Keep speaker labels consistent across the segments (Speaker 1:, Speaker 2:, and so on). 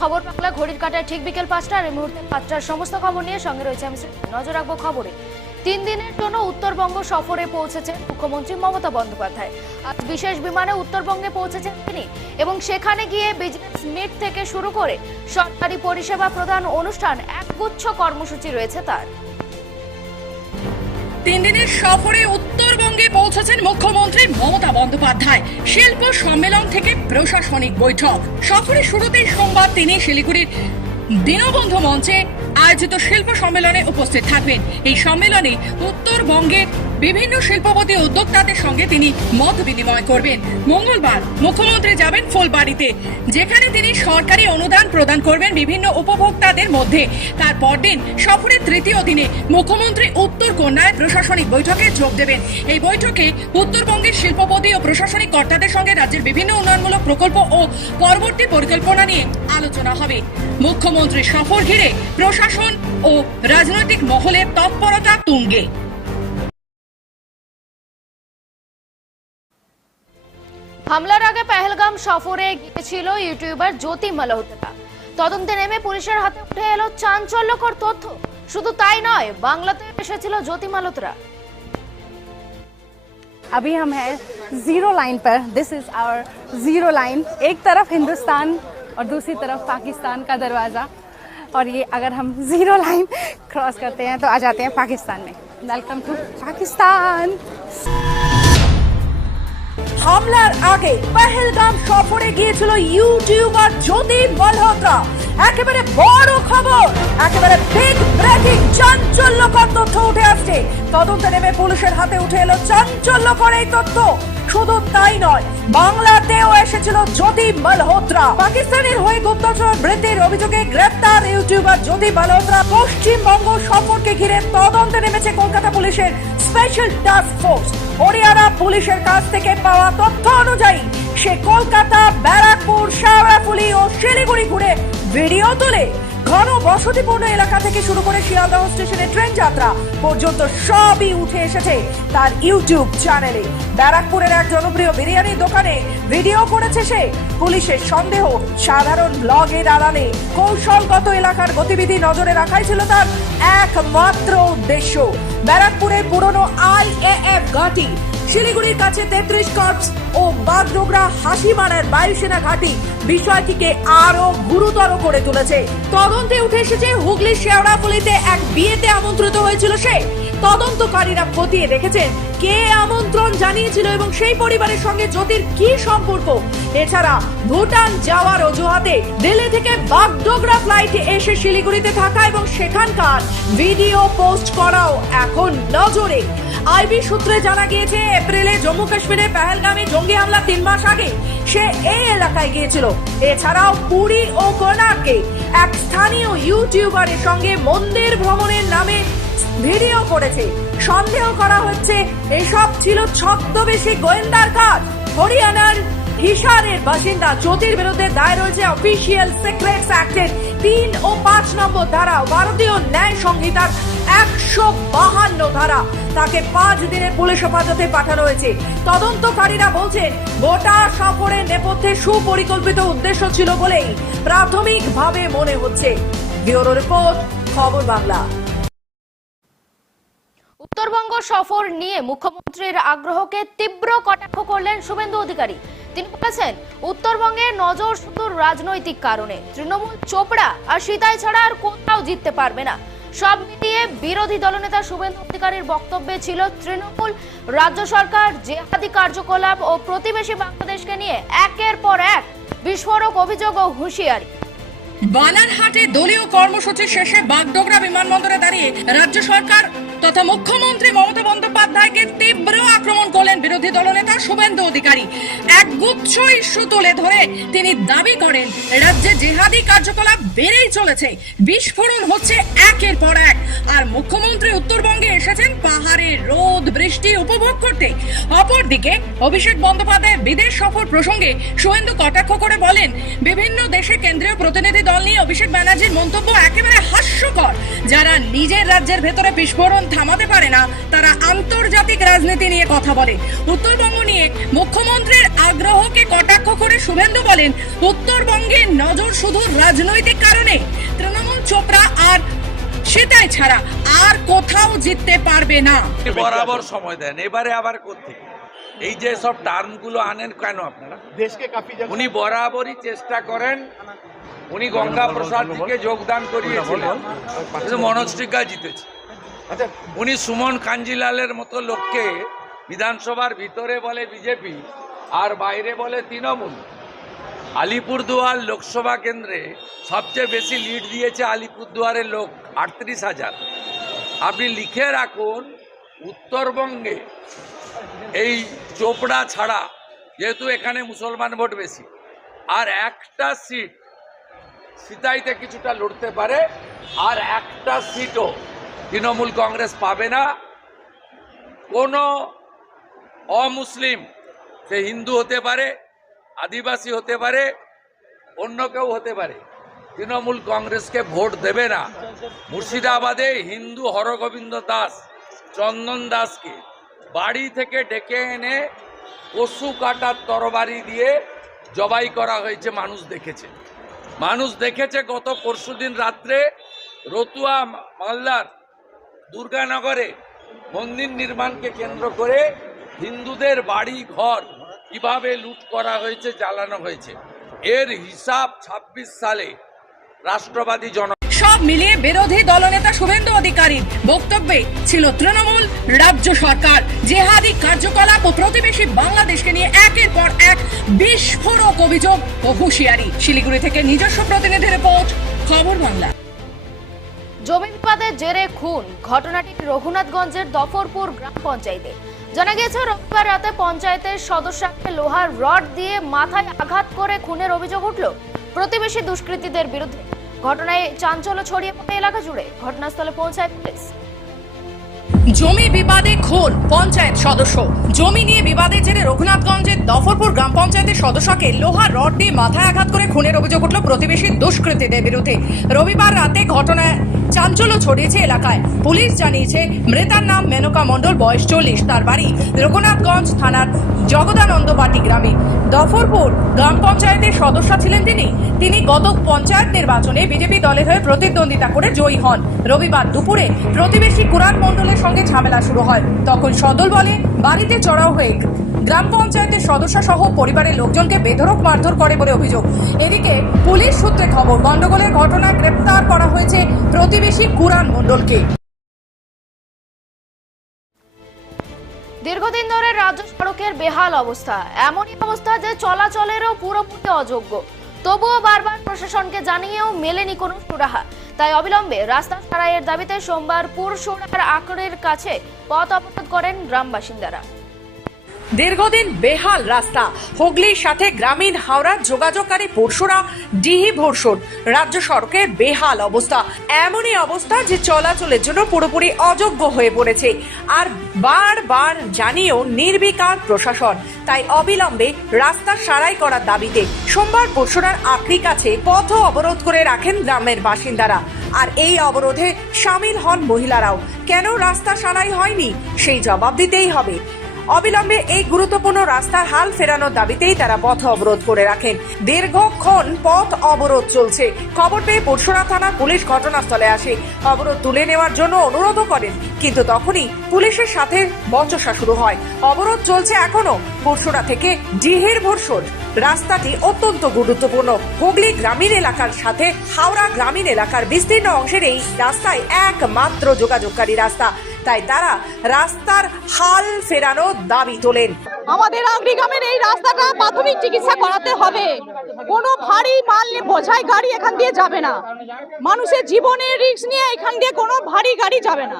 Speaker 1: খবর বাংলা, ঘড়ির কাটায় ঠিক বিকেল পাঁচটা আর এই মুহূর্তে পাঁচটার সমস্ত খবর নিয়ে সঙ্গে রয়েছে আমি নজর রাখব খবরে। তিন দিনের জন্য উত্তরবঙ্গ সফরে পৌঁছেছেন মুখ্যমন্ত্রী মমতা বন্দ্যোপাধ্যায়। আজ বিশেষ বিমানে উত্তরবঙ্গে পৌঁছেছেন তিনি। এবং সেখানে গিয়ে বিজনেস মিট থেকে শুরু করে সরকারি পরিষেবা প্রদান অনুষ্ঠান একগুচ্ছ কর্মসূচি রয়েছে তার।
Speaker 2: তিন দিনের সফরে উত্তরবঙ্গে পৌঁছেছেন মুখ্যমন্ত্রী মমতা বন্দ্যোপাধ্যায়। শিল্প সম্মেলন থেকে প্রশাসনিক বৈঠক। সফরের শুরুতেই সোমবার তিনি শিলিগুড়ির দীনবন্ধু মঞ্চে আয়োজিত শিল্প সম্মেলনে উপস্থিত থাকবেন। এই সম্মেলনে উত্তরবঙ্গের বিভিন্ন শিল্পপতি উদ্যোক্তাদের সঙ্গে তিনি মত বিনিময় করবেন। মঙ্গলবার মুখ্যমন্ত্রী যাবেন ফুলবাড়িতে, যেখানে তিনি সরকারি অনুদান প্রদান করবেন বিভিন্ন উপভোক্তাদের মধ্যে। তার পরদিন সফরের তৃতীয় দিনে মুখ্যমন্ত্রী উত্তর কন্যায় প্রশাসনিক বৈঠকে যোগ দেবেন। এই বৈঠকে উত্তরবঙ্গের শিল্পপতি ও প্রশাসনিক কর্তাদের সঙ্গে রাজ্যের বিভিন্ন উন্নয়নমূলক প্রকল্প ও পরবর্তী পরিকল্পনা নিয়ে আলোচনা হবে। মুখ্যমন্ত্রী সফর ঘিরে প্রশাসন ও রাজনৈতিক মহলের তৎপরতা তুঙ্গে
Speaker 1: হামলার আগে পেহেলগাম সফরে গিয়েছিল ইউটিউবার জ্যোতি মালহোত্রা তদন্তে নেমে পুলিশের হাতে উঠে এলো চাঞ্চল্যকর তথ্য শুধু তাই নয় বাংলাতে এসেছিল জ্যোতি মালহোত্রা
Speaker 3: अभी हम हैं ज़ीरो लाइन पर this is our zero line एक तरफ हिंदुस्तान और दूसरी तरफ पाकिस्तान का दरवाज़ा और ये अगर हम ज़ीरो लाइन क्रॉस करते हैं तो आ जाते हैं पाकिस्तान में वेलकम टू पाकिस्तान
Speaker 2: হামলার আগে পেহেলগাম সফরে গিয়েছিল ইউটিউবার জ্যোতি মালহোত্রা একেবারে বড় খবর। একেবারে বিগ ব্রেকিং চাঞ্চল্যকর তথ্য উঠে আসছে। তদন্তে নেমে পুলিশের হাতে উঠে এলো চাঞ্চল্যকর এই তথ্য। শুধু তাই নয়, বাংলাতেও এসেছিল জ্যোতি মালহোত্রা। পাকিস্তানের হয়ে গুপ্তচর বৃত্তির অভিযোগে গ্রেপ্তার ইউটিউবার জ্যোতি মালহোত্রা পশ্চিমবঙ্গ সফরকে ঘিরে তদন্তে নেমেছে কলকাতা পুলিশের স্পেশাল টাস্ক ফোর্স হরিয়ানা পুলিশের কাছ থেকে পাওয়া তথ্য অনুযায়ী, সে কলকাতা, ব্যারাকপুর শেওড়াফুলি ও শিলিগুড়ি ঘুরে ভিডিও তুলে ঘন বসতিপূর্ণ এলাকা থেকে শুরু করে শিয়ালদহ স্টেশনে ট্রেন যাত্রা পর্যন্ত সবই উঠে এসেছে তার ইউটিউব চ্যানেলে। ব্যারাকপুরের এক জনপ্রিয় বিরিয়ানির দোকানে ভিডিও করেছে সে। পুলিশের সন্দেহ, সাধারণ ব্লগের আড়ালে কৌশলগত এলাকার গতিবিধি নজরে রাখাই ছিল তার একমাত্র উদ্দেশ্য। ব্যারাকপুরের পুরনো আই আইএএফ ঘাঁটি শিলিগুড়ির কাছে তেত্রিশ কর্পস ও বাগডোগরা হাসিমারার বায়ুসেনা ঘাঁটি বিষয়টিকে আরও গুরুতর করে তুলেছে। তদন্তে উঠে এসেছে হুগলির শেওড়াফুলিতে এক বিয়েতে আমন্ত্রিত হয়েছিল সে। তদন্তকারীরা খতিয়ে দেখেছেন কে আমন্ত্রণ জানিয়েছিল এবং সেই পরিবারের সঙ্গে জ্যোতির কি সম্পর্ক। এছাড়া ভুটান যাওয়ার অজুহাতে দিল্লি থেকে বাগডোগরা ফ্লাইটে এসে শিলিগুড়িতে থাকা এবং সেখানকার ভিডিও পোস্ট করাও এখন নজরে। আইবি সূত্রে জানা গিয়েছে, এপ্রিলে জম্মু কাশ্মীরে পেহেলগামে জঙ্গি হামলা তিন মাস আগে সে এই এলাকায় গিয়েছিল। এছাড়াও পুরী ও কোনার্কে এক স্থানীয় ইউটিউবারের সঙ্গে মন্দির ভ্রমণের নামে ভিডিও করেছে। সন্দেহ করা হচ্ছে, এসব ছিল ছদ্মবেশী গোয়েন্দার কাজ। হরিয়ানার হিসারের বাসিন্দা জ্যোতির বিরুদ্ধে দায় রয়েছে অফিসিয়াল সিক্রেটস অ্যাক্টের তিন ও পাঁচ নম্বর ধারা, ভারতীয় ন্যায় সংহিতার একশো বাহান্ন ধারা। তাকে পাঁচ দিনের পুলিশ হেফাজতে পাঠানো হয়েছে। তদন্তকারীরা বলছেন গোটা সফরের নেপথ্যে সুপরিকল্পিত উদ্দেশ্য ছিল বলেই প্রাথমিকভাবে মনে হচ্ছে। ব্যুরো রিপোর্ট, খবর বাংলা।
Speaker 1: উত্তরবঙ্গ সফর নিয়ে মুখ্যমন্ত্রীর আগ্রহকে তীব্র কটাক্ষ করলেন শুভেন্দু অধিকারী। তিনি বলেছেন উত্তরবঙ্গে নজর শুধু রাজনৈতিক কারণে। তৃণমূল চোপড়া আর সীতাই ছাড়া আর কোথাও জিততে পারবে না। সব মিলিয়ে বিরোধী দলনেতা শুভেন্দু অধিকারীর বক্তব্যে ছিল তৃণমূল রাজ্য সরকার, জেহাদি কার্যকলাপ ও প্রতিবেশী বাংলাদেশকে নিয়ে একের পর এক বিস্ফোরক অভিযোগ ও হুঁশিয়ারি।
Speaker 2: বানারহাটে দলীয় কর্মসূচি শেষে বাগডোগরা বিমানবন্দরে দাঁড়িয়ে রাজ্য সরকার তথা মুখ্যমন্ত্রী মমতা বন্দ্যোপাধ্যায়কে তীব্র আক্রমণ করলেন বিরোধী দলনেতা শুভেন্দু অধিকারী। একগুচ্ছ ইস্যু তুলে ধরে তিনি দাবি করেন, রাজ্যে জেহাদি কার্যকলাপ বেড়েই চলেছে, বিস্ফোরণ হচ্ছে একের পর এক। আর মুখ্যমন্ত্রী উত্তরবঙ্গে এসেছেন পাহাড়ে রোদ, বৃষ্টি উপভোগ করতে। অপরদিকে অভিষেক বন্দ্যোপাধ্যায় বিদেশ সফর প্রসঙ্গে শুভেন্দু কটাক্ষ করে বলেন, বিভিন্ন দেশে কেন্দ্রীয় প্রতিনিধি দল নিয়ে অভিষেক ব্যানার্জির মন্তব্য একেবারে হাস্যকর। যারা নিজের রাজ্যের ভেতরে বিস্ফোরণ থামাতে পারে না তারা আন্তর্জাতিক রাজনীতি নিয়ে কথা বলে। উত্তরবঙ্গ নিয়ে মুখ্যমন্ত্রীর আগ্রহকে কটাক্ষ করে শুভেন্দু বলেন উত্তরবঙ্গের নজর শুধু রাজনৈতিক কারণে। তৃণমূল চোপড়া আর সেটাই ছাড়া আর কোথাও জিততে পারবে না।
Speaker 4: বরাবর সময় দেন এবারে আবার কোথেকে এই যে সব টার্মগুলো আনেন কেন আপনারা?
Speaker 5: দেশকে কাফি
Speaker 4: উনি বরাবরই চেষ্টা করেন উনি গঙ্গা প্রসাদকে যোগদান করিয়েছিলেন। কিন্তু মনোজ টিকা জিতেছে।
Speaker 5: আচ্ছা।
Speaker 4: উনি সুমন কাঞ্জিলালের মতো লোককে বিধানসভার ভিতরে বলে বিজেপি আর বাইরে বলে তৃণমূল। আলিপুরদুয়ার লোকসভা কেন্দ্রে সবচেয়ে বেশি লিড দিয়েছে আলিপুরদুয়ারের লোক আটত্রিশ হাজার। আপনি লিখে রাখুন উত্তরবঙ্গে এই চোপড়া ছাড়া যেহেতু এখানে মুসলমান ভোট বেশি আর একটা সিট সিতাইতে কিছুটা লড়তে পারে, আর একটা সিটও তৃণমূল কংগ্রেস পাবে না। কোনো অমুসলিম, সে হিন্দু হতে পারে, আদিবাসী হতে পারে, অন্য কেউ হতে পারে, তৃণমূল কংগ্রেসকে ভোট দেবে না। মুর্শিদাবাদে হিন্দু হরগোবিন্দ দাস, চন্দন দাসকে বাড়ি থেকে ডেকে এনে পশু কাটার তরবারি দিয়ে জবাই করা হয়েছে, মানুষ দেখেছে। মানুষ দেখেছে গত পরশুদিন রাত্রে রতুয়া মালদার দুর্গানগরে মন্দির নির্মাণকে কেন্দ্র করে হিন্দুদের বাড়ি ঘর কীভাবে লুট করা হয়েছে, জ্বালানো হয়েছে। এর হিসাব ২৬ সালে রাষ্ট্রবাদী জন
Speaker 2: মিলিয়ে বিরোধী দলনেতা শুভেন্দু অধিকারীর বক্তব্যে ছিল তৃণমূল, রাজ্য সরকার। জেহাদি কার্যকলাপ ও প্রতিবেশী বাংলাদেশকে নিয়ে একের পর এক বিস্ফোরক অভিযোগ ও হুঁশিয়ারি। শিলিগুড়ি থেকে নিজস্ব প্রতিনিধি রিপোর্ট, খবর বাংলা।
Speaker 1: জমি বিবাদের জেরে খুন। ঘটনাটি রঘুনাথগঞ্জের দফরপুর গ্রাম পঞ্চায়েতে। জানা গিয়েছে, রবিবার রাতে পঞ্চায়েতের সদস্যকে লোহার রড দিয়ে মাথায় আঘাত করে খুনের অভিযোগ উঠল। প্রতিবেশী দুষ্কৃতীদের বিরুদ্ধে ঘটনায় চাঞ্চল্য ছড়িয়ে পড়ে এলাকা জুড়ে। ঘটনাস্থলে পৌঁছায় পুলিশ।
Speaker 2: জমি বিবাদে খোল, পঞ্চায়েত সদস্য। জমি নিয়ে বিবাদের জেরে রঘুনাথগঞ্জের দফরপুর গ্রাম পঞ্চায়েতের সদস্যকে লোহার রড দিয়ে মাথায় আঘাত করে খুনের অভিযোগ উঠল প্রতিবেশী দুষ্কৃতীদের বিরুদ্ধে। রবিবার রাতে ঘটনায় চাঞ্চল্য ছড়িয়েছে এলাকায়। পুলিশ জানিয়েছে, মৃতার নাম মেনকা মণ্ডল, বয়স চল্লিশ, তার বাড়ি রঘুনাথগঞ্জ থানার জগদানন্দ বাটি গ্রামে। দফরপুর গ্রাম পঞ্চায়েতের সদস্য ছিলেন তিনি। তিনি গত পঞ্চায়েত নির্বাচনে বিজেপি দলের হয়ে প্রতিদ্বন্দ্বিতা করে জয়ী হন। রবিবার দুপুরে প্রতিবেশী কুরান মণ্ডলের সঙ্গে ঝামেলা শুরু হয়। তখন সদল বলে, বাড়িতে চড়াও হয়ে গ্রাম পঞ্চায়েতের সদস্য সহ পরিবারের লোকজনকে বেধরক মারধর করে বলে অভিযোগ। এদিকে পুলিশ সূত্রে খবর, গন্ডগোলের ঘটনা গ্রেপ্তার করা হয়েছে প্রতিবেশী কুরান মণ্ডলকে।
Speaker 1: দীর্ঘদিন ধরে রাজ্য সড়কের বেহাল অবস্থা। এমনই অবস্থা যে চলাচলেরও পুরোপুরি অযোগ্য। তবুও বারবার প্রশাসনকে জানিয়েও মেলেনি কোনো সুরাহা। তাই অবিলম্বে রাস্তা সারাইয়ের দাবিতে সোমবার পুরসুরার আকরের কাছে পথ অবরোধ করেন গ্রাম বাসিন্দারা।
Speaker 2: দীর্ঘদিন বেহাল রাস্তা। হুগলির সাথে গ্রামীণ হাওড়ার যোগাযোগকারী পরশুরা, ডিহি ভরসুর রাজ্য সড়কের বেহাল অবস্থা। এমনই অবস্থা যে চলাচলের জন্য পুরোপুরি অযোগ্য হয়ে পড়েছে। আর বারবার জানিয়েও নির্বিকার প্রশাসন। তাই অবিলম্বে রাস্তা সারাই করার দাবিতে সোমবার পরশুরার আখরি কাছে পথ অবরোধ করে রাখেন গ্রামের বাসিন্দারা। আর এই অবরোধে সামিল হন মহিলারাও। কেন রাস্তা সারাই হয়নি? সেই জবাব দিতেই হবে। অবিলম্বে এই গুরুত্বপূর্ণ রাস্তার হাল ফেরানোর দাবিতেই তারা পথ অবরোধ করে রাখেন। দীর্ঘক্ষণ পথ অবরোধ চলছে। খবর পেয়ে পরশুরা থানার পুলিশ ঘটনাস্থলে আসে। অবরোধ তুলে নেওয়ার জন্য অনুরোধও করেন, কিন্তু তখনই পুলিশের সাথে বচসা শুরু হয়। অবরোধ চলছে এখনও পরশুরা থেকে ডিহের ভরসর রাস্তাটি অত্যন্ত গুরুত্বপূর্ণ। হুগলি গ্রামীণ এলাকার সাথে হাওড়া গ্রামীণ এলাকার বিস্তীর্ণ অংশের এই রাস্তায় একমাত্র যোগাযোগকারী রাস্তা। তাই তারা রাস্তার হাল ফেরানো দাবি তোলেন।
Speaker 6: আমাদের আগরি এই রাস্তাটা প্রাথমিক চিকিৎসা করাতে হবে। কোনো ভারী মাল বোঝাই গাড়ি এখান দিয়ে যাবে না। মানুষের জীবনের রিস্ক নিয়ে এখান দিয়ে কোনো ভারী গাড়ি যাবে না।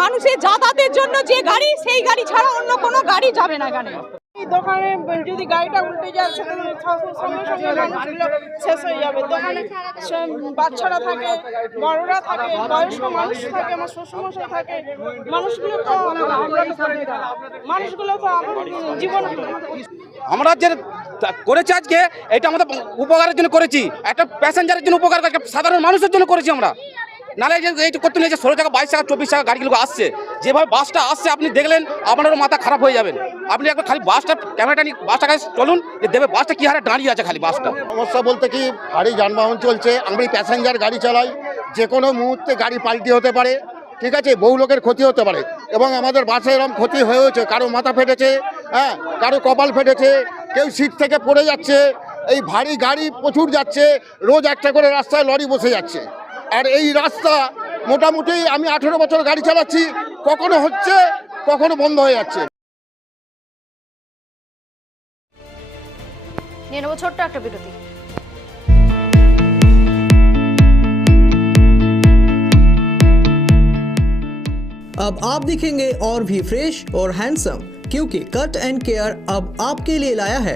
Speaker 6: মানুষের যাতায়াতের জন্য যে গাড়ি সেই গাড়ি ছাড়া অন্য কোনো গাড়ি যাবে না এখানে।
Speaker 7: দোকানে যদি গাড়িটা উল্টে যায় সেখানে সঙ্গে সঙ্গে মানুষগুলো শেষ হয়ে যাবে। দোকানে বাচ্চারা থাকে বড়রা থাকে বয়স্ক মানুষ থাকে আমার শ্বশুরমশাই থাকে মানুষগুলো তো মানুষগুলো তো জীবন
Speaker 8: আমরা যে করেছি আজকে এটা আমাদের উপকারের জন্য করেছি। একটা প্যাসেঞ্জারের জন্য উপকার একটা সাধারণ মানুষের জন্য করেছি আমরা। এই যে এই যে করতে নিয়েছে, ষোলো টাকা, বাইশ টাকা, চব্বিশ টাকা গাড়িগুলো আসছে। যেভাবে বাসটা আসছে, আপনি দেখলেন, আপনারও মাথা খারাপ হয়ে যাবেন। আপনি একবার খালি বাসটা, ক্যামেরাটা নিয়ে, বাসটা কাছে চলুন, যে দেবে, বাসটা কী হারে দাঁড়িয়ে আছে খালি বাসটা।
Speaker 5: সমস্যা বলতে কি, ভারী যানবাহন চলছে আমি প্যাসেঞ্জার গাড়ি চালাই। যে কোনো মুহূর্তে গাড়ি পাল্টি হতে পারে, ঠিক আছে, বহু লোকের ক্ষতি হতে পারে। এবং আমাদের বাসে এরকম ক্ষতি হয়েছে কারও মাথা ফেটেছে হ্যাঁ কারও কপাল ফেটেছে, কেউ সিট থেকে পড়ে যাচ্ছে, এই ভারী গাড়ি প্রচুর যাচ্ছে, রোজ একটা করে রাস্তায় লরি বসে যাচ্ছে। আর এই রাস্তা মোটামুটি আমি আঠেরো বছর গাড়ি চালাচ্ছি কখনো হচ্ছে কখনো বন্ধ হয়ে যাচ্ছে
Speaker 1: নিয়ে নেবো ছোট্ট একটা বিরতি
Speaker 9: अब आप दिखेंगे और भी फ्रेश और हैंडसम क्योंकि कट एंड केयर अब आपके लिए लाया है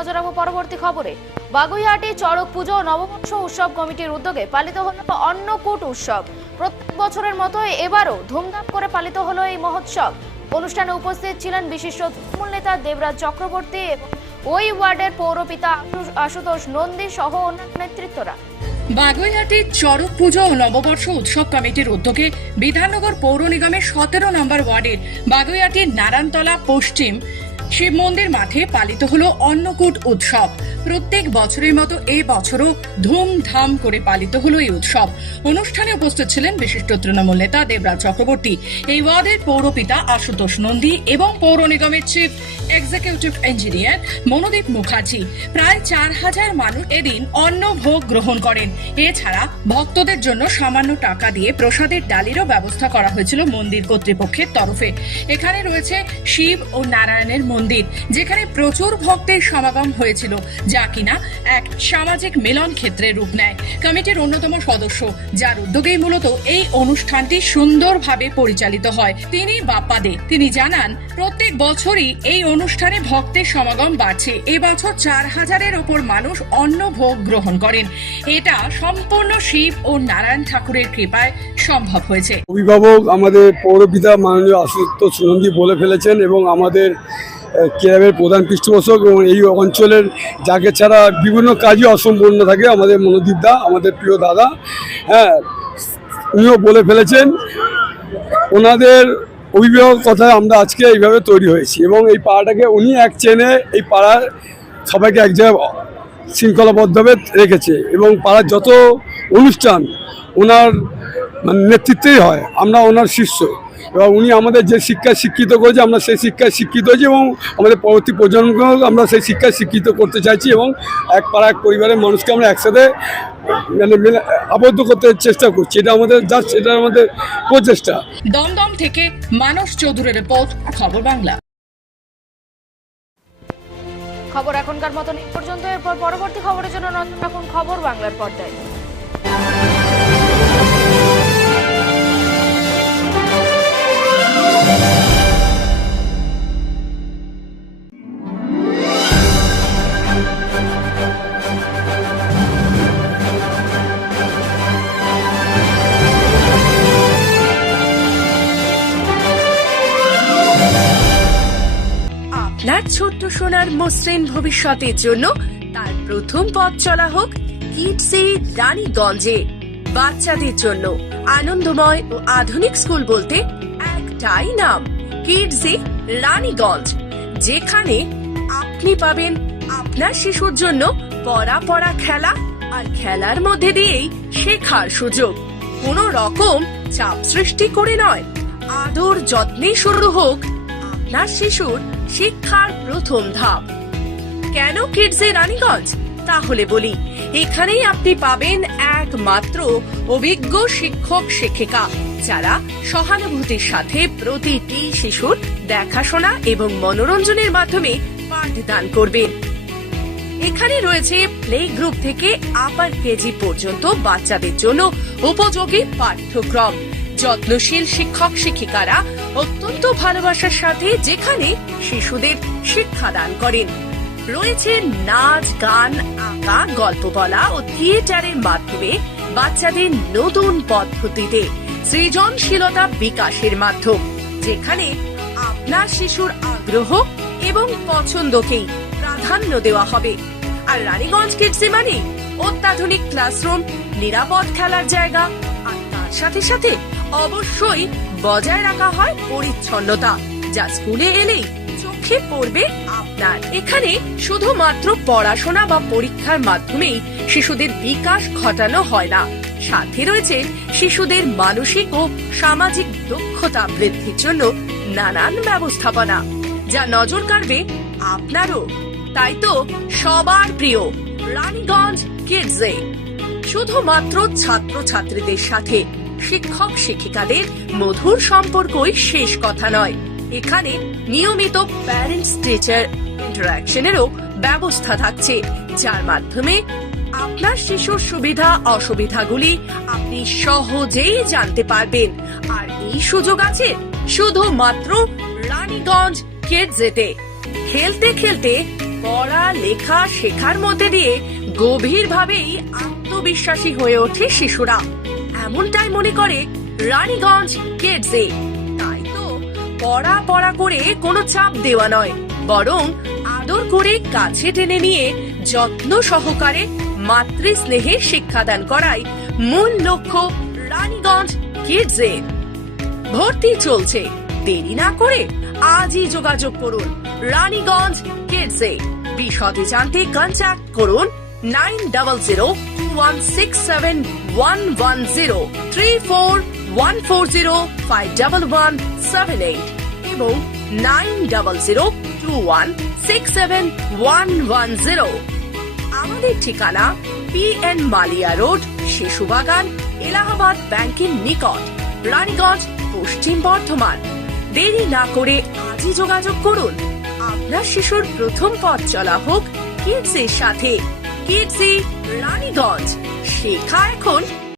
Speaker 1: নজর রাখব পরবর্তী খবরে। বাগুইহাটি চড়ক পুজো, নববর্ষ উৎসব কমিটির উদ্যোগে পালিত হলো অন্নকূট উৎসব। প্রত্যেক বছরের মতো এবারও ধুমধাম করে পালিত হলো এই মহোৎসব। অনুষ্ঠানে উপস্থিত ছিলেন বিশিষ্ট তৃণমূল নেতা দেবরাজ চক্রবর্তী এবং ওই ওয়ার্ডের পৌরপিতা আশু- আশুতোষ নন্দী সহ অন্যান্য নেতৃত্বরা।
Speaker 10: বাগুইহাটির চড়ক পুজো ও নববর্ষ উৎসব কমিটির উদ্যোগে বিধাননগর পৌর নিগমের সতেরো নম্বর ওয়ার্ডের বাগুইহাটির নারায়ণতলা পশ্চিম শিব মন্দির মাঠে পালিত হলো অন্নকূট উৎসব। প্রত্যেক বছরের মতো এই বছরও ধুমধাম করে পালিত হলো এই উৎসব। অনুষ্ঠানে উপস্থিত ছিলেন বিশিষ্ট তৃণমূল নেতা দেবরাজ চক্রবর্তী, এই ওয়ার্ডের পৌরপিতা আশুতোষ নন্দী এবং পৌর নিগমের chief executive engineer Manodip Mukherjee. প্রায় চার হাজার মানুষ এদিন অন্ন ভোগ গ্রহণ করেন। এছাড়া ভক্তদের জন্য সামান্য টাকা দিয়ে প্রসাদের ডালিরও ব্যবস্থা করা হয়েছিল মন্দির কর্তৃপক্ষের তরফে। এখানে রয়েছে শিব ও নারায়ণের মন্দির। যেখানে প্রচুর ভক্তের সমাগম হয়েছিল, যা কিনা এক সামাজিক মিলন ক্ষেত্রে রূপ নেয়। কমিটির অন্যতম সদস্য, যার উদ্যোগেই মূলত এই অনুষ্ঠানটি সুন্দরভাবে পরিচালিত হয়, তিনি বাপ্পা দে তিনি জানান, প্রত্যেক বছরই এই অনুষ্ঠানে ভক্তের সমাগম বাড়ছে। এবছর চার হাজারের ওপর মানুষ অন্ন ভোগ গ্রহণ করেন। এটা সম্পূর্ণ শিব ও নারায়ণ ঠাকুরের কৃপায় সম্ভব হয়েছে।
Speaker 11: অভিভাবক, আমাদের পৌরপিতা মাননীয় আশুতোষ নন্দী বলে ফেলেছেন এবং আমাদের ক্লাবের প্রধান পৃষ্ঠপোষক এবং এই অঞ্চলের যাকে ছাড়া বিভিন্ন কাজই অসম্পূর্ণ থাকে আমাদের মনোদীপ দা, আমাদের প্রিয় দাদা। হ্যাঁ উনিও বলে ফেলেছেন, ওনাদের অভিভাবক কথায় আমরা আজকে এইভাবে তৈরি হয়েছি এবং এই পাড়াটাকে উনি এক চেনে এই পাড়ার সবাইকে এক জায়গায় শৃঙ্খলাবদ্ধভাবে রেখেছে এবং পাড়ার যত অনুষ্ঠান ওনার মানে নেতৃত্বেই হয়, আমরা ওনার শিষ্য। এবং উনি আমাদের যে শিক্ষায় শিক্ষিত করেছে আমরা সেই শিক্ষায় শিক্ষিত হয়েছি এবং আমাদের পরবর্তী প্রজন্মকেও আমরা সেই শিক্ষায় শিক্ষিত করতে চাইছি এবং এক পাড়া এক পরিবারের মানুষকে আমরা একসাথে মানে মিলে- আবদ্ধ করতে চেষ্টা করছি। এটা আমাদের জাস্ট এটা আমাদের প্রচেষ্টা।
Speaker 10: দমদম থেকে মানস চৌধুরীর রিপোর্ট খবর বাংলা।
Speaker 1: খবর এখনকার মতন এই পর্যন্ত। এরপর পরবর্তী খবরের জন্য নজর রাখুন খবর বাংলার পর্দায়।
Speaker 12: আপনার ছোট্ট সোনার মসৃণ ভবিষ্যতের জন্য তার প্রথম পথ চলা হোক রানীগঞ্জে। বাচ্চাদের জন্য আনন্দময় ও আধুনিক স্কুল বলতে একটাই নাম, কিডসি রানীগঞ্জ। যেখানে আপনি পাবেন আপনার শিশুর জন্য পড়া পড়া খেলা আর খেলার মধ্যে দিয়েই শেখার সুযোগ। কোনো রকম চাপ সৃষ্টি করে নয়। আদর যত্নে শুরু হোক আপনার শিশুর শিক্ষার প্রথম ধাপ। কেন কিডসে রানীগঞ্জ? তাহলে বলি, এখানেই আপনি পাবেন একমাত্র অভিজ্ঞ শিক্ষক শিক্ষিকা, যারা সহানুভূতির সাথে প্রতিটি শিশুর দেখাশোনা এবং মনোরঞ্জনের মাধ্যমে পাঠদান করবেন। এখানে রয়েছে প্লে গ্রুপ থেকে আপার কেজি পর্যন্ত বাচ্চাদের জন্য উপযোগী পাঠ্যক্রম। যত্নশীল শিক্ষক শিক্ষিকারা অত্যন্ত ভালোবাসার সাথে যেখানে শিশুদের শিক্ষাদান করেন। রয়েছে নাচ, গান, আঁকা, গল্প বলা ও থিয়েটারের মাধ্যমে বাচ্চাদের নতুন পদ্ধতিতে সৃজনশীলতা বিকাশের মাধ্যম, যেখানে আপনার শিশুর আগ্রহ এবং পছন্দকেই প্রাধান্য দেওয়া হবে। আর রানীগঞ্জ কিডসে মানে অত্যাধুনিক ক্লাসরুম, নিরাপদ খেলার জায়গা, আর তার সাথে সাথে অবশ্যই বজায় রাখা হয় পরিচ্ছন্নতা, যা স্কুলে এলেই চোখে পড়বে আপনার। এখানে শুধুমাত্র পড়াশোনা বা পরীক্ষার মাধ্যমেই শিশুদের বিকাশ ঘটানো হয় না। সাথে রয়েছে শিশুদের মানসিক ও সামাজিক দক্ষতা বৃদ্ধির জন্য নানান ব্যবস্থাপনা, যা নজর কাড়বে আপনারও। তাই তো সবার প্রিয় রানীগঞ্জ কিডসে। শুধুমাত্র ছাত্র ছাত্রীদের সাথে শিক্ষক শিক্ষিকাদের মধুর সম্পর্কই শেষ কথা নয়। এখানে নিয়মিত প্যারেন্টস টিচার ইন্টারাকশনেরও ব্যবস্থা থাকছে, যার মাধ্যমে আপনার শিশুর সুবিধা, অসুবিধাগুলি আপনি সহজেই জানতে পারবেন। আর এই সুযোগ আছে শুধুমাত্র রানীগঞ্জ কিডসেতে খেলতে খেলতে পড়া, লেখা, শেখার মধ্যে দিয়ে গভীরভাবেই আত্মবিশ্বাসী হয়ে ওঠে শিশুরা। এমনটাই মনে করে রানীগঞ্জ কিডসে তাই তো পড়া পড়া করে কোনো চাপ দেওয়া নয়, বরং আদর করে কাছে টেনে নিয়ে যত্ন সহকারে মাতৃ স্নেহে শিক্ষাদান করাই মূল লক্ষ্য রানীগঞ্জ কিডসের ভর্তি চলছে। দেরি না করে আজই যোগাযোগ করুন রানীগঞ্জ কিডসে বিশদে জানতে কন্ট্যাক্ট করুন nine double zero two one six seven one one zero three four one four zero five double one seven eight এবং nine double zero two one six seven one one zero আমাদের ঠিকানা P N Malia road Shishubagan Allahabad ব্যাংকের নিকট রানীগঞ্জ পশ্চিম বর্ধমান। দেরি না করে আজই যোগাযোগ করুন। আপনার শিশুর প্রথম পথ চলা হোক কিডসের সাথে। কিডসি রানীগঞ্জ। শেখা এখন